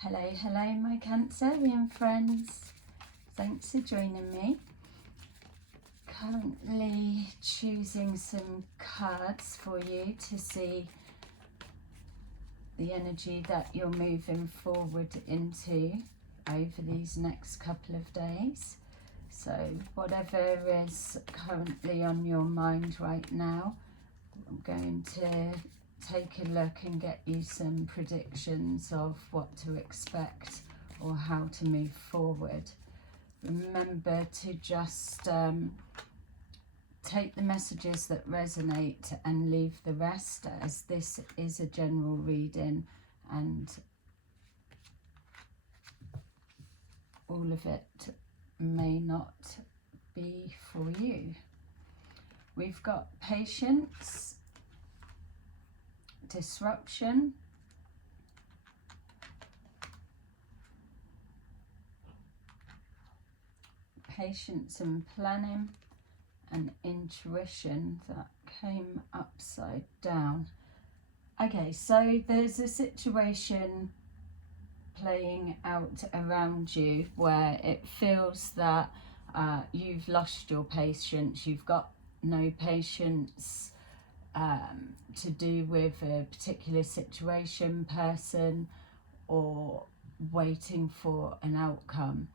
Hello, hello my Cancerian friends. Thanks for joining me. Currently choosing some cards for you to see the energy that you're moving forward into over these next couple of days. So whatever is currently on your mind right now, I'm going to take a look and get you some predictions of what to expect or how to move forward. Remember to just take the messages that resonate and leave the rest, as this is a general reading and all of it may not be for you. We've got patience, disruption, patience and planning, and intuition. That came upside down. Okay, so there's a situation playing out around you where it feels that you've lost your patience, you've got no patience to do with a particular situation, person, or waiting for an outcome.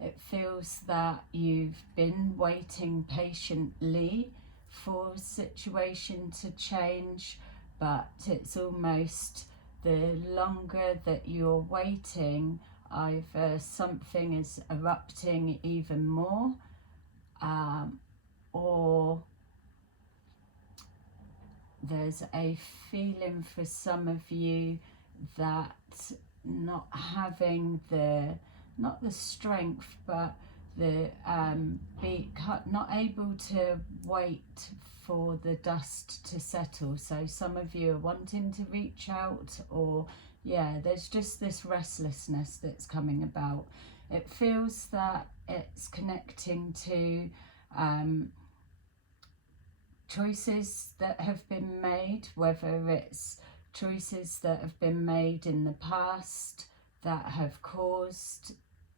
It feels that you've been waiting patiently for a situation to change, but it's almost the longer that you're waiting, either something is erupting even more, or there's a feeling for some of you that not having not the strength, but the not able to wait for the dust to settle. So some of you are wanting to reach out, or yeah, there's just this restlessness that's coming about. It feels that it's connecting to choices that have been made, whether it's choices that have been made in the past that have caused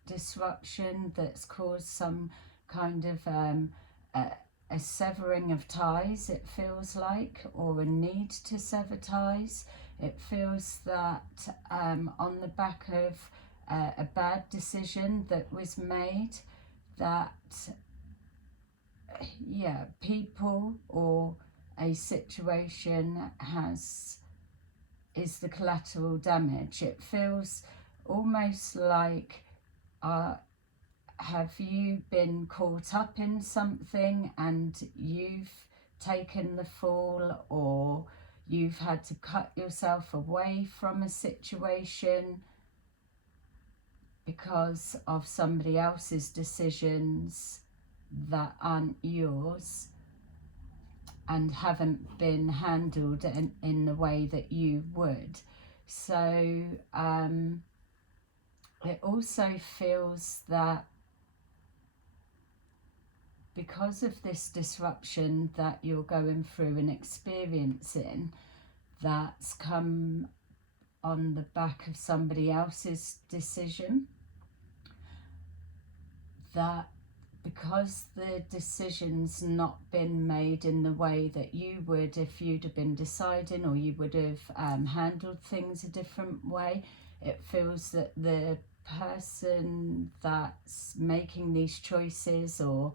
disruption, that's caused some kind of a severing of ties, it feels like, or a need to sever ties. It feels that on the back of a bad decision that was made, that yeah, people or a situation is the collateral damage. It feels almost like have you been caught up in something and you've taken the fall, or you've had to cut yourself away from a situation because of somebody else's decisions that aren't yours and haven't been handled in the way that you would. So it also feels that because of this disruption that you're going through and experiencing, that's come on the back of somebody else's decision, that because the decision's not been made in the way that you would if you'd have been deciding, or you would have handled things a different way, it feels that the person that's making these choices, or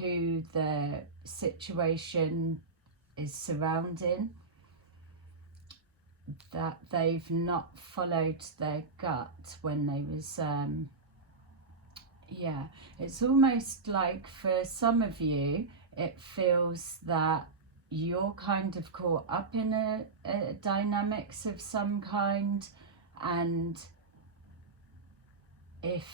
who the situation is surrounding, that they've not followed their gut when they was yeah, it's almost like for some of you it feels that you're kind of caught up in a dynamics of some kind, and if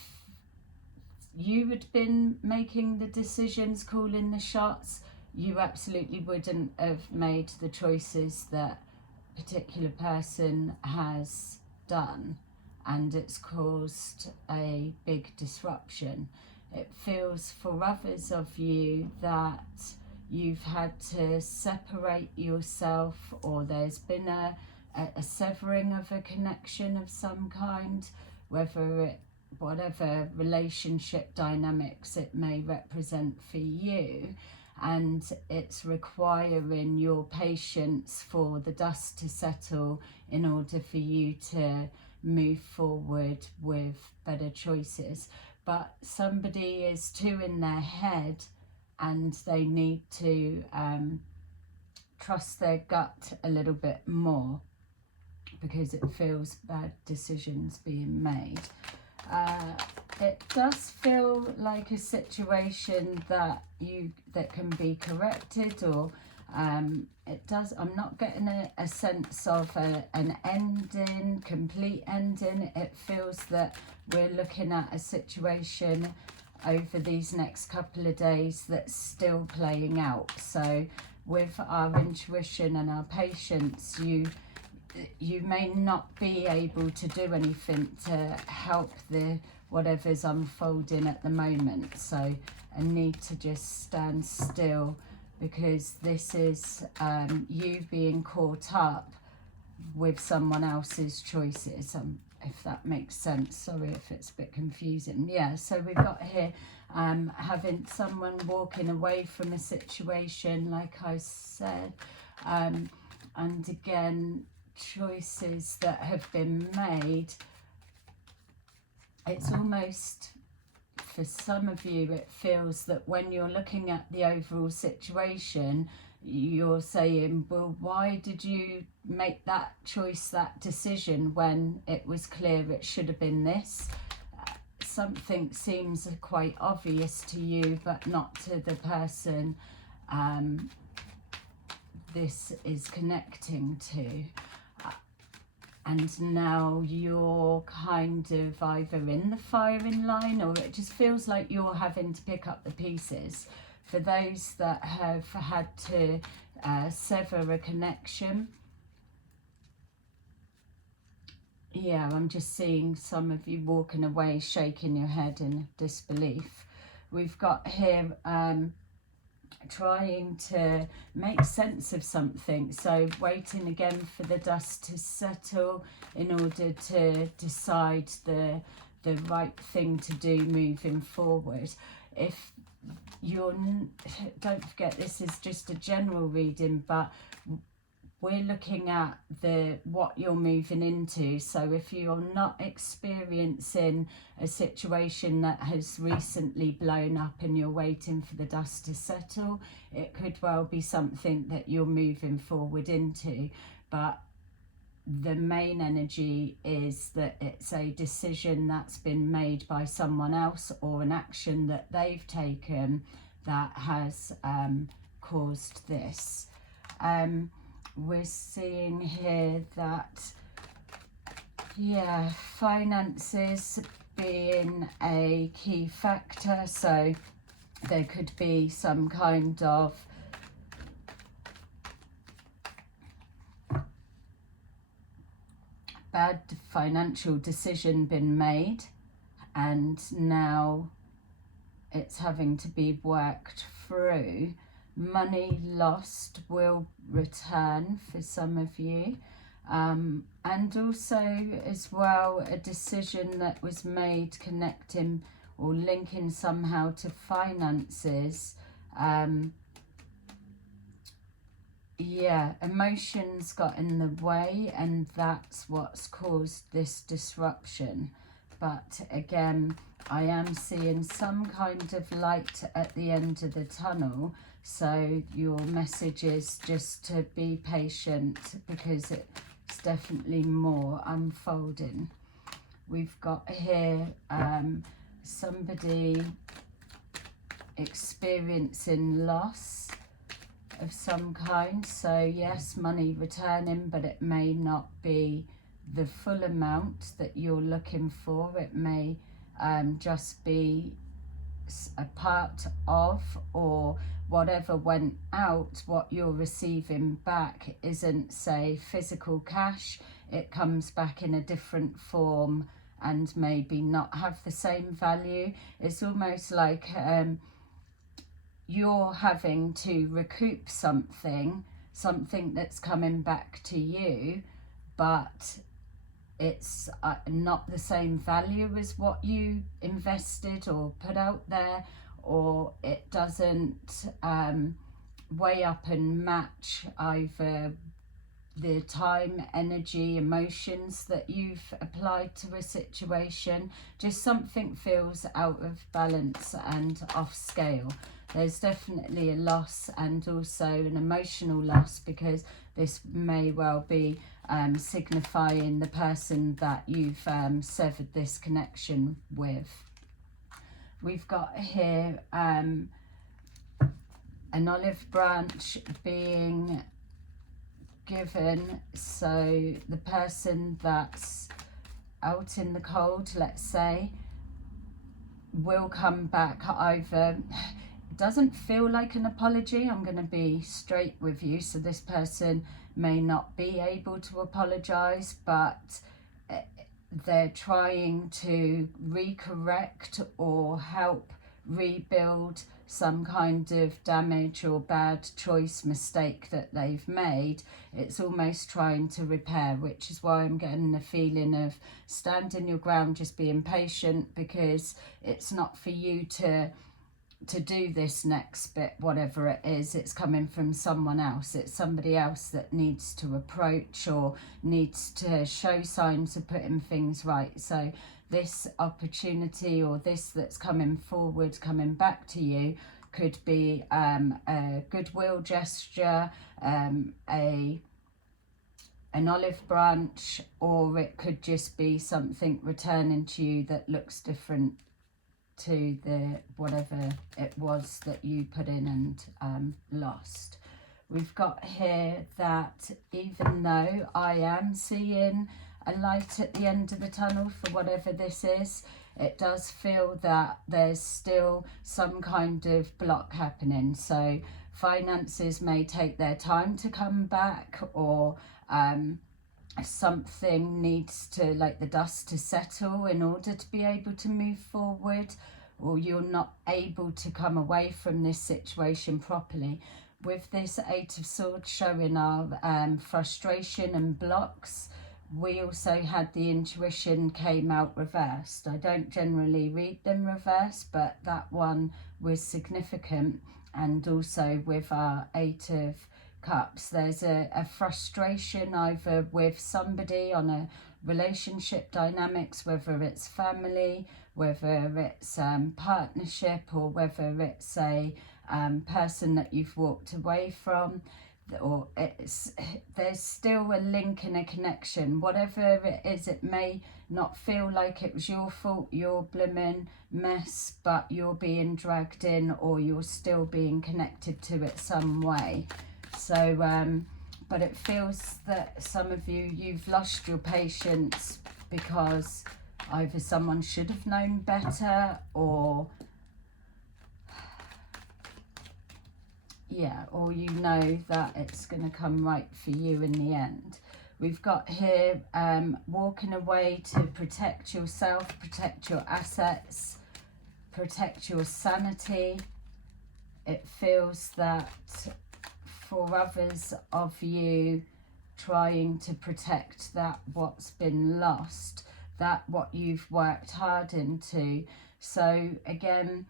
you had been making the decisions, calling the shots, you absolutely wouldn't have made the choices that a particular person has done, and it's caused a big disruption. It feels for others of you that you've had to separate yourself, or there's been a a severing of a connection of some kind, whatever relationship dynamics it may represent for you, and it's requiring your patience for the dust to settle in order for you to move forward with better choices. But somebody is too in their head, and they need to trust their gut a little bit more, because it feels bad decisions being made. It does feel like a situation that can be corrected, or it does. I'm not getting a sense of an ending, complete ending. It feels that we're looking at a situation over these next couple of days that's still playing out. So with our intuition and our patience, you may not be able to do anything to help whatever's unfolding at the moment. So I need to just stand still, because this is you being caught up with someone else's choices, if that makes sense. Sorry if it's a bit confusing. Yeah, so we've got here having someone walking away from a situation, like I said, and again, choices that have been made. It's almost, for some of you, it feels that when you're looking at the overall situation, you're saying, well, why did you make that choice, that decision, when it was clear it should have been this? Something seems quite obvious to you, but not to the person this is connecting to. And now you're kind of either in the firing line, or it just feels like you're having to pick up the pieces. For those that have had to sever a connection, yeah, I'm just seeing some of you walking away, shaking your head in disbelief. We've got here trying to make sense of something, so waiting again for the dust to settle in order to decide the right thing to do moving forward. If you're, don't forget, this is just a general reading, but we're looking at what you're moving into. So if you're not experiencing a situation that has recently blown up and you're waiting for the dust to settle, it could well be something that you're moving forward into. But the main energy is that it's a decision that's been made by someone else, or an action that they've taken that has caused this. We're seeing here that, yeah, finances being a key factor. So there could be some kind of bad financial decision been made, and now it's having to be worked through. Money lost will return for some of you, and also as well a decision that was made connecting or linking somehow to finances. Yeah, emotions got in the way, and that's what's caused this disruption. But again, I am seeing some kind of light at the end of the tunnel. So your message is just to be patient, because it's definitely more unfolding. We've got here somebody experiencing loss of some kind. So yes, money returning, but it may not be the full amount that you're looking for. It may just be a part of, or whatever went out, what you're receiving back isn't, say, physical cash. It comes back in a different form and maybe not have the same value. It's almost like you're having to recoup something that's coming back to you, but it's not the same value as what you invested or put out there, or it doesn't weigh up and match either the time, energy, emotions that you've applied to a situation. Just something feels out of balance and off scale. There's definitely a loss, and also an emotional loss, because this may well be signifying the person that you've severed this connection with. We've got here an olive branch being given, so the person that's out in the cold, let's say, will come back. Either it doesn't feel like an apology, I'm going to be straight with you, so this person may not be able to apologize, but they're trying to recorrect or help rebuild some kind of damage or bad choice, mistake that they've made. It's almost trying to repair, which is why I'm getting the feeling of standing your ground, just being patient, because it's not for you to do this next bit, whatever it is. It's coming from someone else. It's somebody else that needs to approach or needs to show signs of putting things right. So this opportunity, or this that's coming forward, coming back to you, could be a goodwill gesture, an olive branch, or it could just be something returning to you that looks different to the whatever it was that you put in and lost. We've got here that even though I am seeing a light at the end of the tunnel for whatever this is, it does feel that there's still some kind of block happening. So finances may take their time to come back, or something needs to, like the dust to settle in order to be able to move forward, or you're not able to come away from this situation properly. With this Eight of Swords showing our frustration and blocks, we also had the intuition came out reversed. I don't generally read them reversed, but that one was significant. And also with our Eight of Cups, there's a frustration either with somebody on a relationship dynamics, whether it's family, whether it's partnership, or whether it's a person that you've walked away from, or there's still a link and a connection. Whatever it is, it may not feel like it was your fault, your blooming mess, but you're being dragged in, or you're still being connected to it some way. So but it feels that some of you've lost your patience because either someone should have known better, or or you know that it's going to come right for you in the end. We've got here walking away to protect yourself, protect your assets, protect your sanity. It feels that for others of you, trying to protect that what's been lost, that what you've worked hard into. So again,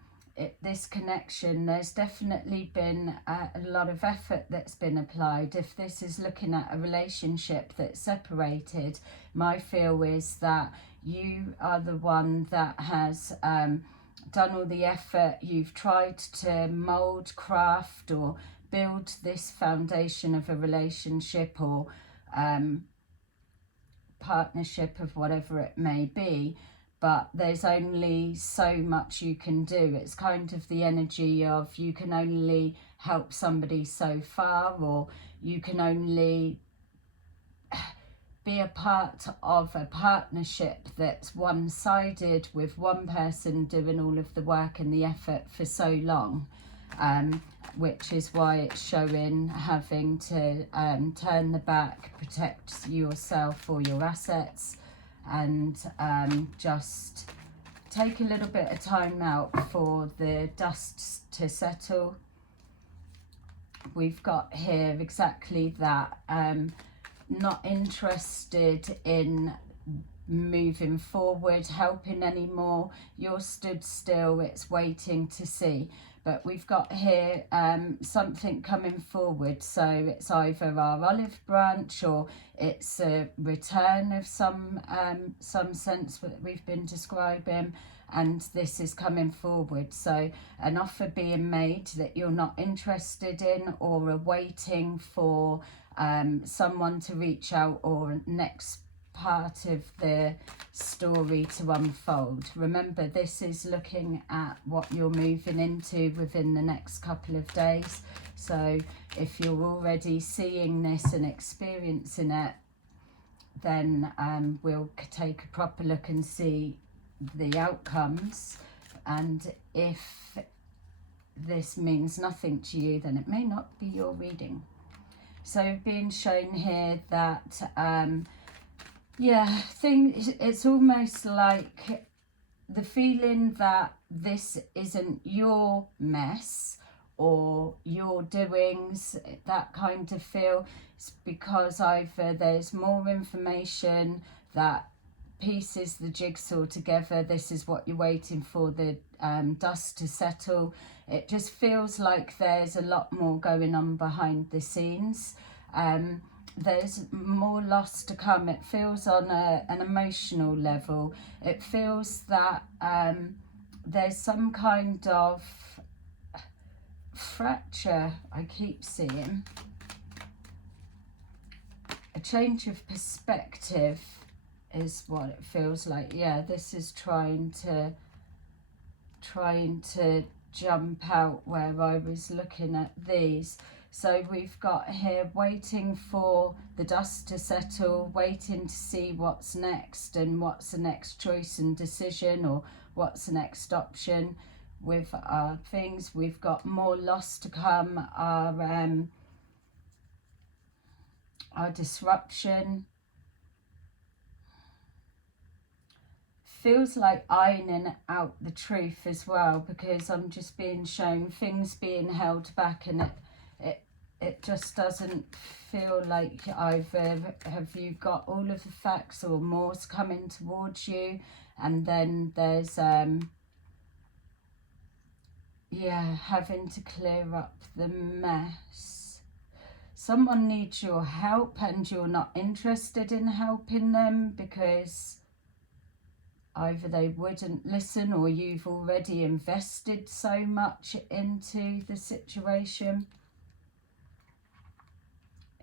this connection, there's definitely been a lot of effort that's been applied. If this is looking at a relationship that's separated, my feel is that you are the one that has done all the effort. You've tried to mold, craft, or build this foundation of a relationship or partnership of whatever it may be, but there's only so much you can do. It's kind of the energy of you can only help somebody so far, or you can only be a part of a partnership that's one-sided, with one person doing all of the work and the effort for so long, which is why it's showing having to turn the back, protect yourself or your assets, and just take a little bit of time out for the dust to settle. We've got here exactly that. not interested in moving forward, helping anymore. You're stood still, it's waiting to see. But we've got here something coming forward, so it's either our olive branch or it's a return of some sense that we've been describing, and this is coming forward. So an offer being made that you're not interested in, or are waiting for someone to reach out, or next part of the story to unfold. Remember, this is looking at what you're moving into within the next couple of days. So if you're already seeing this and experiencing it, then we'll take a proper look and see the outcomes. And if this means nothing to you, then it may not be your reading. So being shown here that it's almost like the feeling that this isn't your mess or your doings, that kind of feel. It's because either there's more information that pieces the jigsaw together. This is what you're waiting for, the dust to settle. It just feels like there's a lot more going on behind the scenes. There's more loss to come. It feels on an emotional level. It feels that there's some kind of fracture, I keep seeing. A change of perspective is what it feels like. Yeah, this is trying to jump out where I was looking at these. So we've got here waiting for the dust to settle, waiting to see what's next and what's the next choice and decision, or what's the next option with our things. We've got more loss to come, our disruption. Feels like ironing out the truth as well, because I'm just being shown things being held back, and it just doesn't feel like either have you got all of the facts or more's coming towards you, and then there's having to clear up the mess. Someone needs your help and you're not interested in helping them because either they wouldn't listen or you've already invested so much into the situation.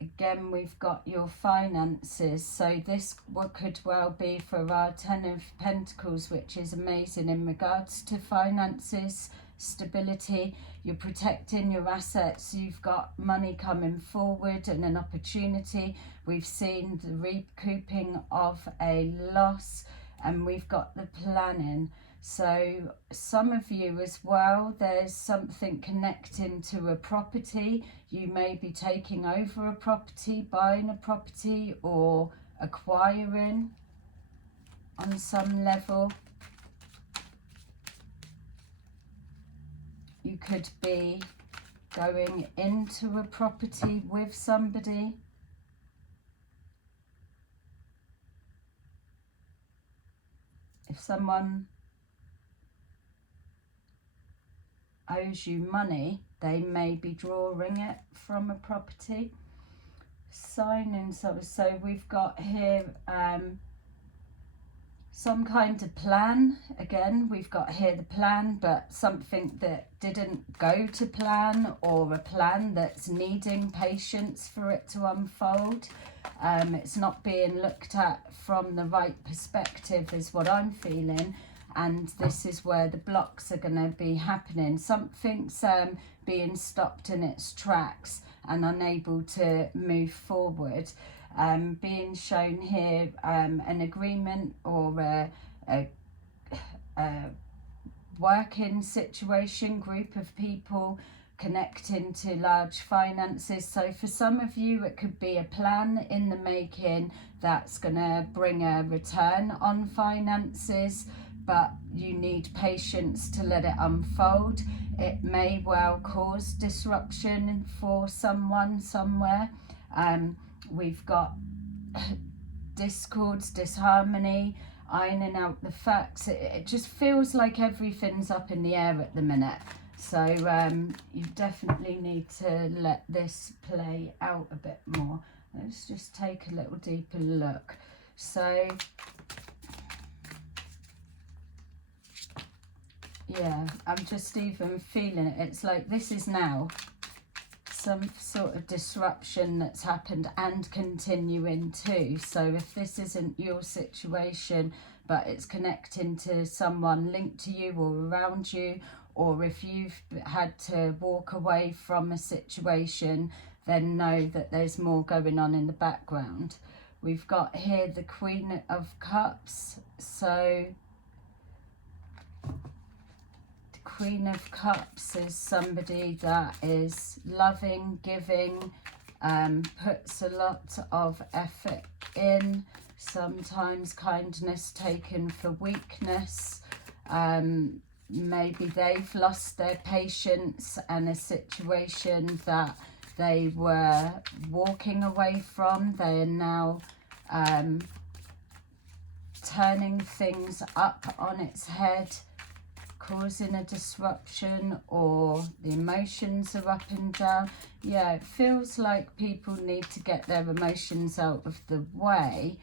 Again, we've got your finances. So this could well be for our Ten of Pentacles, which is amazing in regards to finances, stability. You're protecting your assets. You've got money coming forward and an opportunity. We've seen the recouping of a loss, and we've got the planning. So some of you as well, there's something connecting to a property. You may be taking over a property, buying a property, or acquiring on some level. You could be going into a property with somebody. If someone owes you money, they may be drawing it from a property. Signing, so we've got here some kind of plan. Again, we've got here the plan, but something that didn't go to plan, or a plan that's needing patience for it to unfold. It's not being looked at from the right perspective is what I'm feeling, and this is where the blocks are going to be happening. Something's being stopped in its tracks and unable to move forward. Being shown here an agreement or a working situation, group of people connecting to large finances. So for some of you, it could be a plan in the making that's going to bring a return on finances, but you need patience to let it unfold. It may well cause disruption for someone somewhere. We've got discords, disharmony, ironing out the facts. It just feels like everything's up in the air at the minute. So you definitely need to let this play out a bit more. Let's just take a little deeper look. So yeah, I'm just even feeling it. It's like this is now some sort of disruption that's happened and continuing too. So if this isn't your situation, but it's connecting to someone linked to you or around you, or if you've had to walk away from a situation, then know that there's more going on in the background. We've got here the Queen of Cups. So Queen of Cups is somebody that is loving, giving, puts a lot of effort in, sometimes kindness taken for weakness. Maybe they've lost their patience and a situation that they were walking away from, they are now turning things up on its head, causing a disruption, or the emotions are up and down. Yeah, it feels like people need to get their emotions out of the way.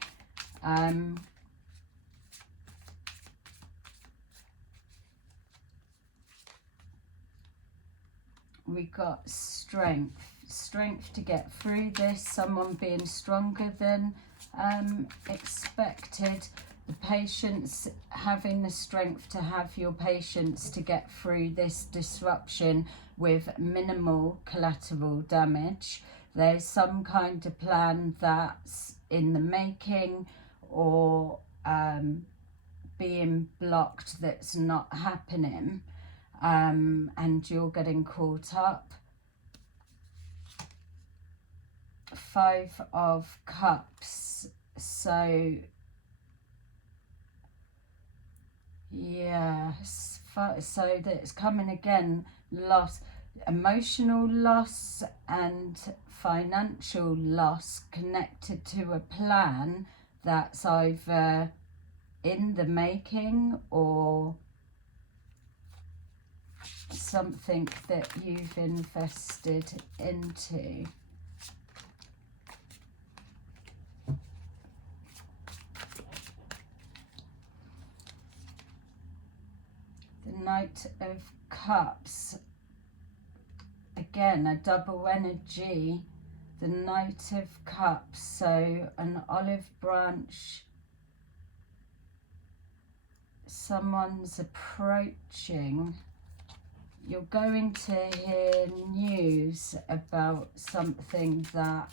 We got strength to get through this, someone being stronger than expected. The patience, having the strength to have your patience to get through this disruption with minimal collateral damage. There's some kind of plan that's in the making, or being blocked, that's not happening, and you're getting caught up. 5 of Cups. So yes, so that's coming again, loss, emotional loss and financial loss connected to a plan that's either in the making or something that you've invested into. The Knight of Cups, again a double energy. The Knight of Cups, so an olive branch, someone's approaching. You're going to hear news about something that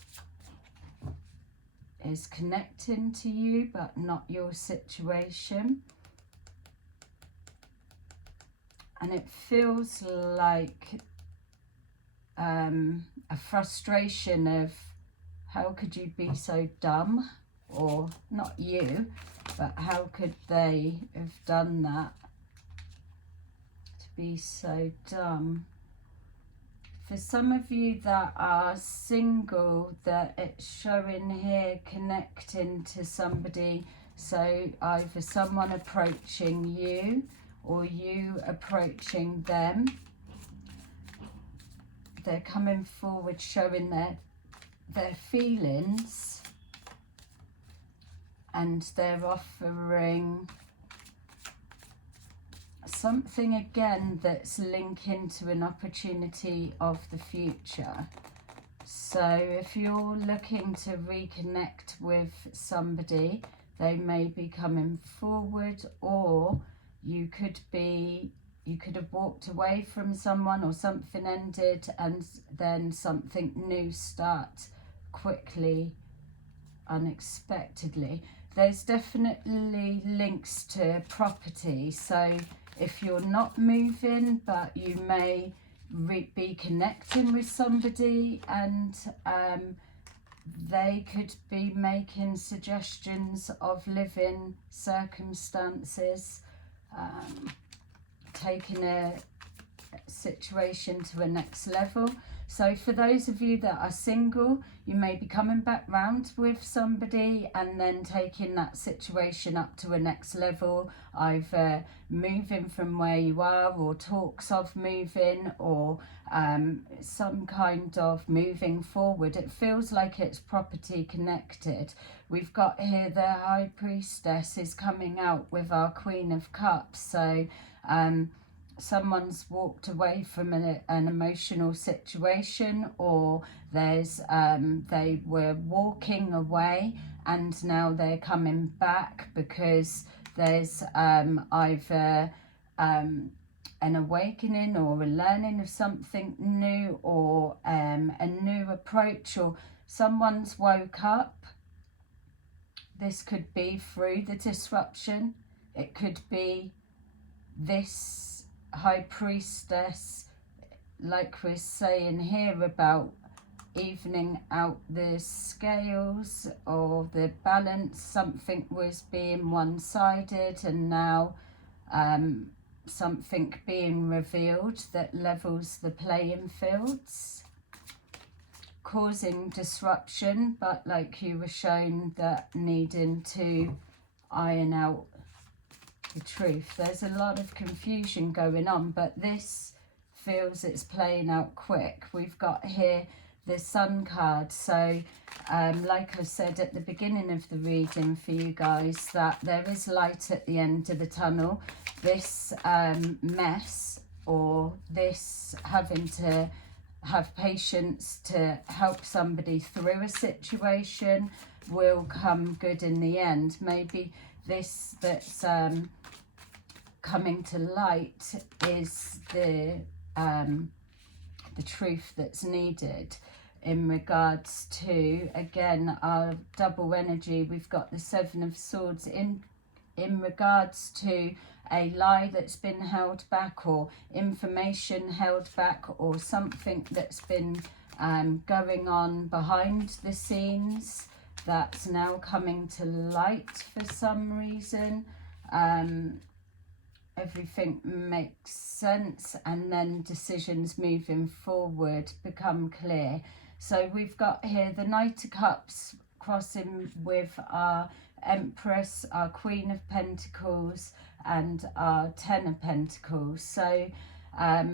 is connecting to you but not your situation. And it feels like a frustration of, how could you be so dumb? Or not you, but how could they have done that? To be so dumb. For some of you that are single, that it's showing here connecting to somebody. So either someone approaching you or you approaching them. They're coming forward showing their feelings, and they're offering something again that's linking to an opportunity of the future. So if you're looking to reconnect with somebody, they may be coming forward, or you could have walked away from someone, or something ended and then something new starts quickly, unexpectedly. There's definitely links to property. So if you're not moving, but you may be connecting with somebody, and they could be making suggestions of living circumstances, taking a situation to a next level. So for those of you that are single, you may be coming back round with somebody and then taking that situation up to a next level, either moving from where you are, or talks of moving, or some kind of moving forward. It feels like it's property connected. We've got here the High Priestess is coming out with our Queen of Cups. So someone's walked away from an emotional situation, or there's they were walking away and now they're coming back because there's either an awakening or a learning of something new, or a new approach, or someone's woke up. This could be through the disruption. It could be this High Priestess, like we're saying here, about evening out the scales or the balance. Something was being one-sided and now something being revealed that levels the playing fields, causing disruption, but like you were shown, that needing to iron out the truth. There's a lot of confusion going on, but this feels it's playing out quick. We've got here the Sun card. So like I said at the beginning of the reading for you guys, that there is light at the end of the tunnel. This mess, or this having to have patience to help somebody through a situation, will come good in the end. Maybe this that's coming to light is the truth that's needed in regards to, again, our double energy. We've got the Seven of Swords in regards to a lie that's been held back, or information held back, or something that's been going on behind the scenes that's now coming to light for some reason. Everything makes sense, and then decisions moving forward become clear. So we've got here the Knight of Cups crossing with our Empress, our Queen of Pentacles, and our Ten of Pentacles. So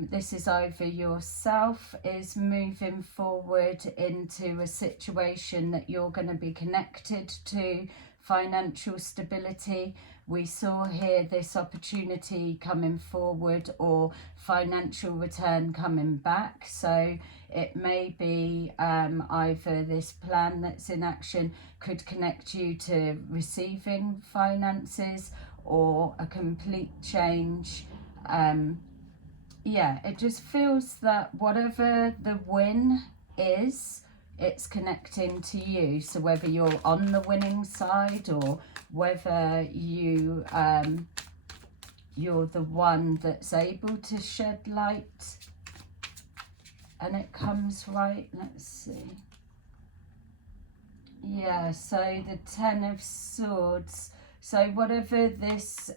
this is either yourself is moving forward into a situation that you're going to be connected to financial stability. We saw here this opportunity coming forward, or financial return coming back. So it may be either this plan that's in action could connect you to receiving finances, or a complete change. Yeah, it just feels that whatever the win is, it's connecting to you. So whether you're on the winning side, or whether you're the one that's able to shed light, and it comes right. Let's see. Yeah, so the Ten of Swords. So whatever this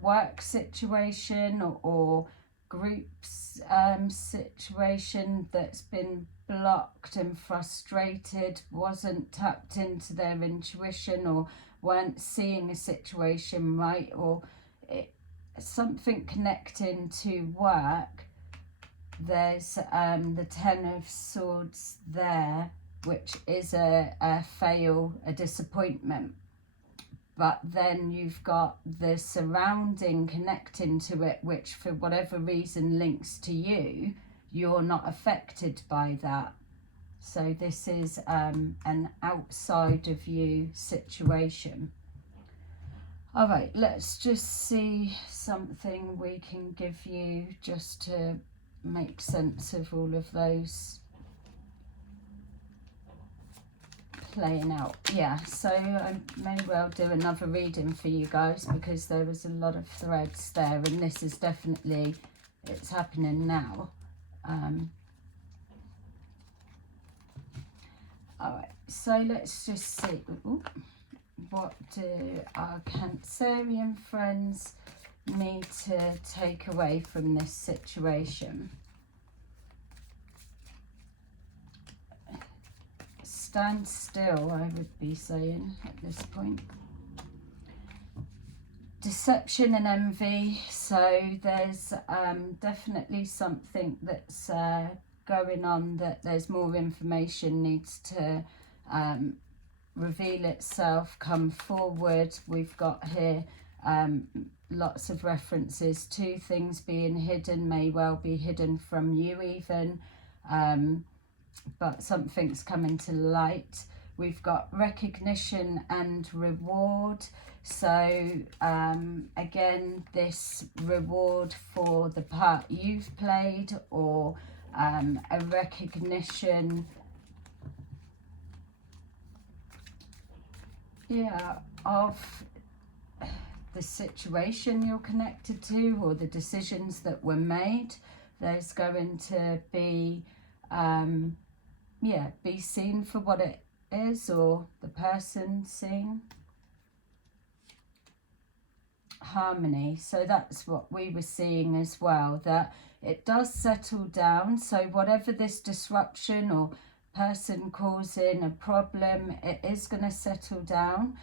work situation, or groups situation that's been blocked and frustrated, wasn't tapped into their intuition, or weren't seeing a situation right, or something connecting to work, there's the Ten of Swords there, which is a fail, a disappointment. But then you've got the surrounding connecting to it, which for whatever reason links to you. You're not affected by that. So this is an outside of you situation. All right, let's just see something we can give you just to make sense of all of those playing out. Yeah, so I may well do another reading for you guys, because there was a lot of threads there, and this is definitely, it's happening now. All right, so let's just see, what do our Cancerian friends need to take away from this situation? Stand still, I would be saying at this point. Deception and envy. So there's definitely something that's going on, that there's more information needs to reveal itself, come forward. We've got here lots of references to things being hidden, may well be hidden from you even, but something's coming to light. We've got recognition and reward. So again, this reward for the part you've played, or a recognition, of the situation you're connected to, or the decisions that were made. There's going to be be seen for what it is, or the person seen. Harmony. So that's what we were seeing as well, that it does settle down. So whatever this disruption or person causing a problem, it is going to settle down,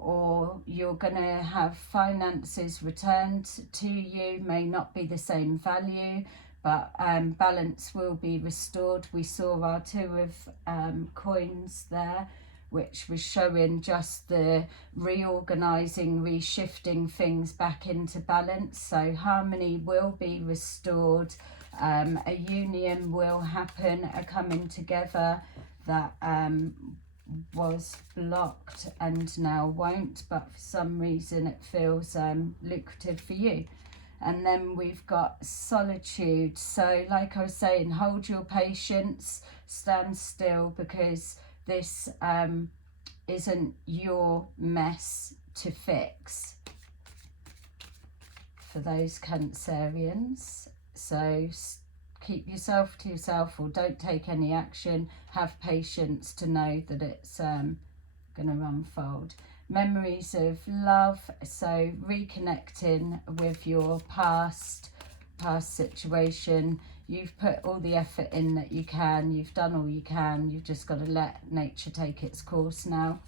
or you're going to have finances returned to you. May not be the same value, but balance will be restored. We saw our Two of Coins there, which was showing just the reorganizing, reshifting things back into balance. So harmony will be restored. A union will happen, a coming together that was blocked and now won't, but for some reason it feels lucrative for you. And then we've got solitude. So like I was saying, hold your patience, stand still, because this isn't your mess to fix for those Cancerians. So keep yourself to yourself, or don't take any action. Have patience to know that it's going to unfold. Memories of love. So reconnecting with your past situation. You've put all the effort in that you can. You've done all you can. You've just got to let nature take its course now.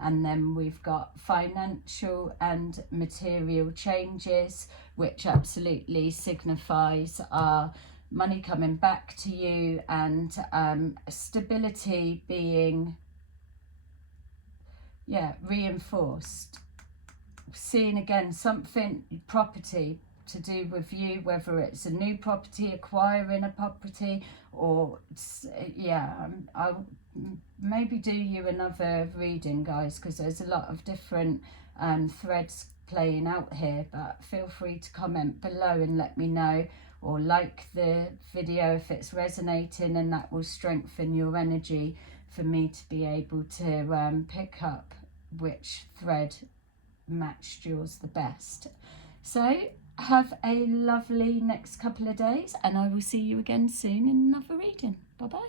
And then we've got financial and material changes, which absolutely signifies our money coming back to you, and stability being reinforced. Seeing again something, property to do with you, whether it's a new property, acquiring a property, or I'll maybe do you another reading, guys, because there's a lot of different threads playing out here. But feel free to comment below and let me know, or like the video if it's resonating, and that will strengthen your energy for me to be able to pick up which thread matched yours the best. So have a lovely next couple of days, and I will see you again soon in another reading. Bye bye.